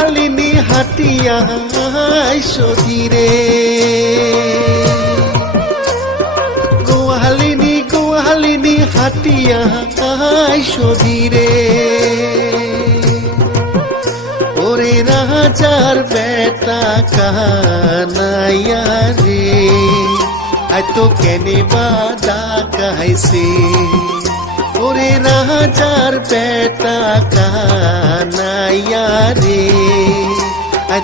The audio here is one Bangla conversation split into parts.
গোয়ালিনী হাটিয়া সধীরে গোয়ালিনী হাটিয়া সধীরে ওরে রাজার বেটা কানাইয়া রে তো কেনে বাদা কাইছে ওরে রাজার বেটা কানাইয়া রে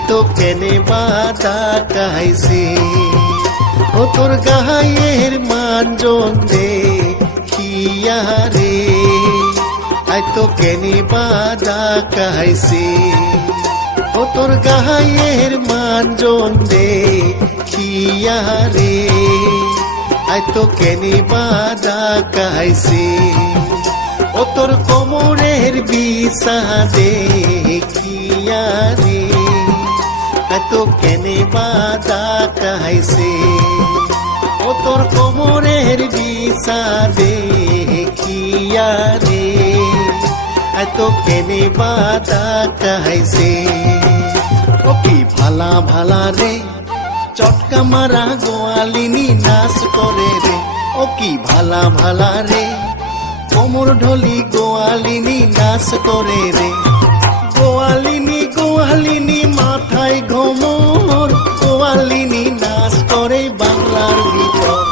তো কেনে বাদা কাইছে ও তোর গায়ের মানজন দে খিয়া রে তো কেনে বাদা কাইছে ও তোর গায়ের মানজন দে খিয়া রে তো কেনে বাদা কাইছে ও তোর কোমরের বিছা দে খিয়া রে তো কেনে বাদা কাইছে ও তোর কোমরের বিছা দে খিয়া রে তো কেনে বাদা কাইছে ও কি ভালা ভালা রে চটকা মারা গোয়ালিনী নাচ করে রে ও কি ভালা ভালা রে কোমর ঢলি গোয়ালিনী নাচ করে রে গোয়ালিনী মাথায় ঘোমর গোয়ালিনী নাচ করে বাংলার ভিতর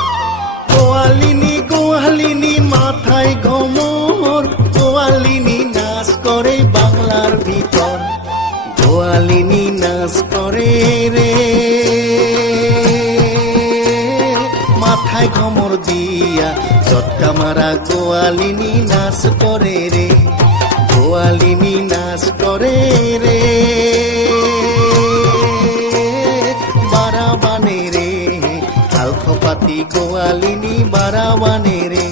গোয়ালিনী মাথায় ঘোমর গোয়ালিনী নাচ করে বাংলার ভিতর গোয়ালিনী নাচ করে রে মাথায় ঘোমর দিয়া চটকা মারা গোয়ালিনী নাচ করে রে গোয়ালিনী নাচ করে রে বারাবানে রে খালখপাতি গোয়ালিনী বারাবানে রে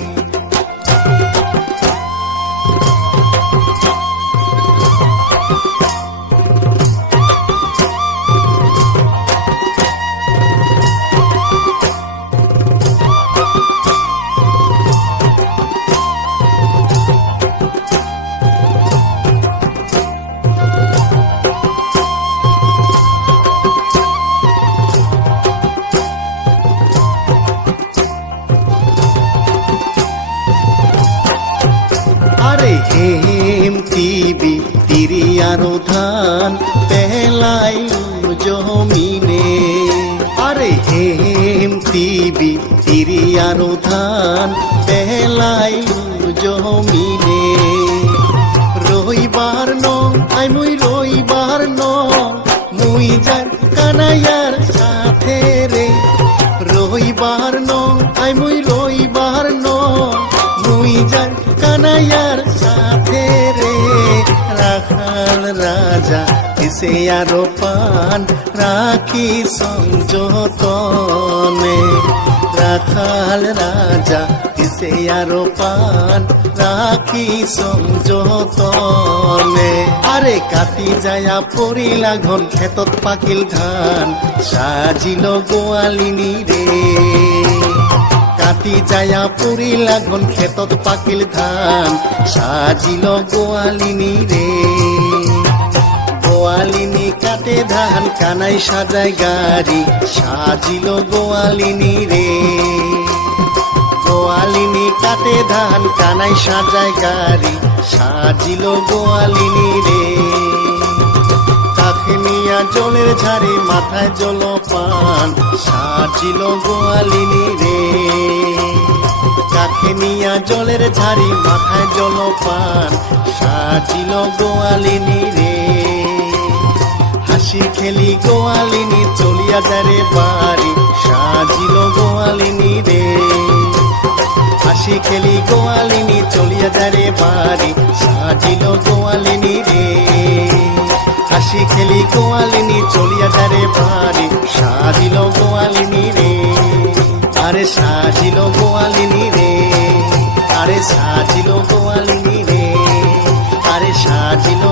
হেমতিবি তিরিয়ানো ধান পেলাইলু জমিনে আরে হেমতিবি তিরিয়ানো ধান পেলাইলু জমিনে রইবার নং আই মুই রইবার নং মুই যাই কানাইয়ার সাথে রে রইবার নং আই মুই রইবার নং মুই যাই কানাইয়ার সাথে রে রাখাল রাজা কিসে আরো পান রাখি সংযতনে রাখাল রাজা কিসে আরো পান রাখি সংযতনে আরে কাটি যায়া পড়িলা ঘন ক্ষেতত পাকিল ধান সাজিল গোয়ালিনী রে কাটি যায়া পড়িলা ঘন ক্ষেতত পাকিল ধান সাজিল গোয়ালিনী রে গোয়ালিনী কাটে ধান কানাই সাজায় গাড়ি সাজিল গোয়ালিনী রে গোয়ালিনী কাটে ধান কানাই সাজায় গাড়ি সাজিল গোয়ালিনী রে কাকে নিয়া জলের ঝাড়ি মাথায় জলপান সাজিল গোয়ালিনী রে কাকে নিয়া জলের ঝাড়ি মাথায় জলপান সাজিল গোয়ালিনী রে হাসি খেলি গোয়ালিনী চলিয়া যায় রে বাড়ি সাজিল গোয়ালিনী রে হাসি খেলি গোয়ালিনী চলিয়া যায় রে বাড়ি সাজিল গোয়ালিনী রে হাসি খেলি গোয়ালিনী চলিয়া যায় রে বাড়ি সাজিল গোয়ালিনী রে আরে সাজিল গোয়ালিনী রে আরে সাজিল গোয়ালিনী রে আরে সাজিল